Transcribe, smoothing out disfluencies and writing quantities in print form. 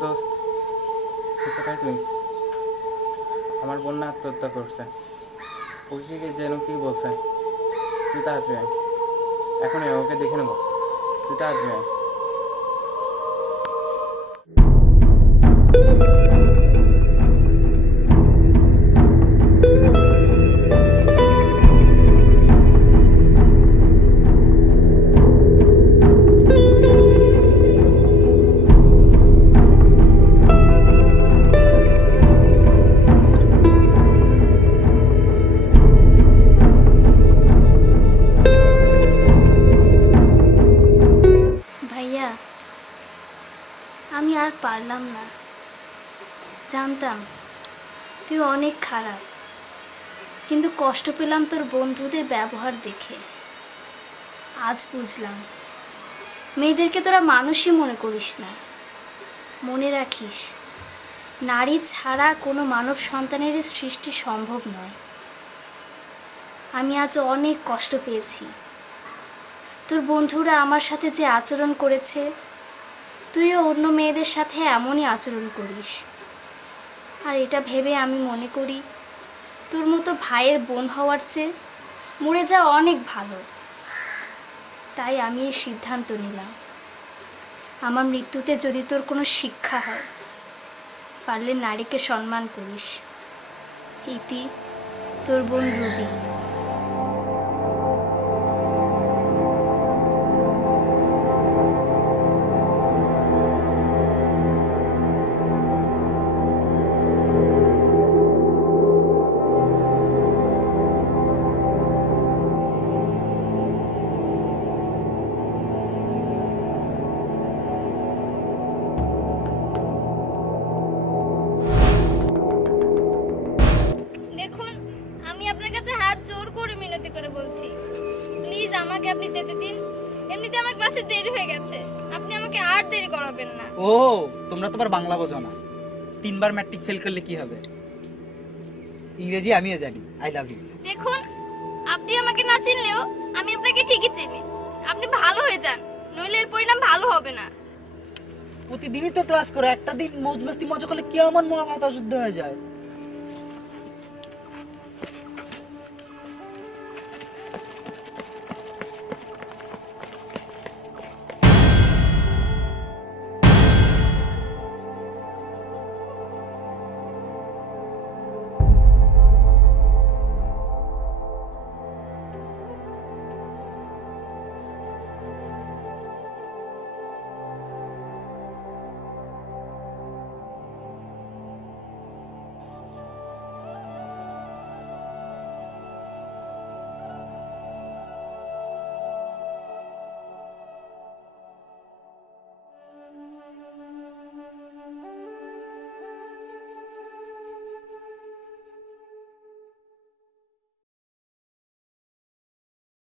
দোস্ত, কোথায় তুই? আমার বোন আত্মহত্যা করছে। ওকে যেন কি বলছে। তুই তাড়াতাড়ি আয়, এখনই ওকে দেখে নেবো। তুই তাড়াতাড়ি আয়। ভাইয়া, আমি আর পারলাম না। জানতাম তুই অনেক খারাপ, কিন্তু কষ্ট পেলাম তোর বন্ধুদের ব্যবহার দেখে। আজ বুঝলাম মেয়েদেরকে তোরা মানুষই মনে করিস না। মনে রাখিস, নারী ছাড়া কোনো মানব সন্তানের সৃষ্টি সম্ভব নয়। আমি আজ অনেক কষ্ট পেয়েছি। তোর বন্ধুরা আমার সাথে যে আচরণ করেছে, তুইও অন্য মেয়েদের সাথে এমনই আচরণ করিস। আর এটা ভেবে আমি মনে করি তোর মতো ভাইয়ের বোন হওয়ার চেয়ে মরে যাওয়া অনেক ভালো। তাই আমি এই সিদ্ধান্ত নিলাম, আমার মৃত্যুতে যদি তোর কোনো শিক্ষা হয়, পারলে নারীকে সম্মান করিস। ইতি, তোর বোন রুবি। দেখুন, আমি আপনার কাছে হাত জোর করে মিনতি করে বলছি, প্লিজ আমাকে আপনি যেতে দিন। এমনিতে আমার ক্লাসে দেরি হয়ে গেছে, আপনি আমাকে আর দেরি করাবেন না। ও, তোমরা তো আবার বাংলা বোঝো না। 3 বার ম্যাট্রিক ফেল করলে কি হবে? ইংরেজি আমিও জানি। I love you. দেখুন, আপনি আমাকে না চিনলেও আমি আপনাকে ঠিকই চিনি। আপনি ভালো হয়ে যান, নইলে এর পরিণাম ভালো হবে না। প্রতিদিনই তো ক্লাস করো, একটা দিন মৌজ মস্তি মজা করলে কি আমার মহাভারত অশুদ্ধ হয়ে যায়।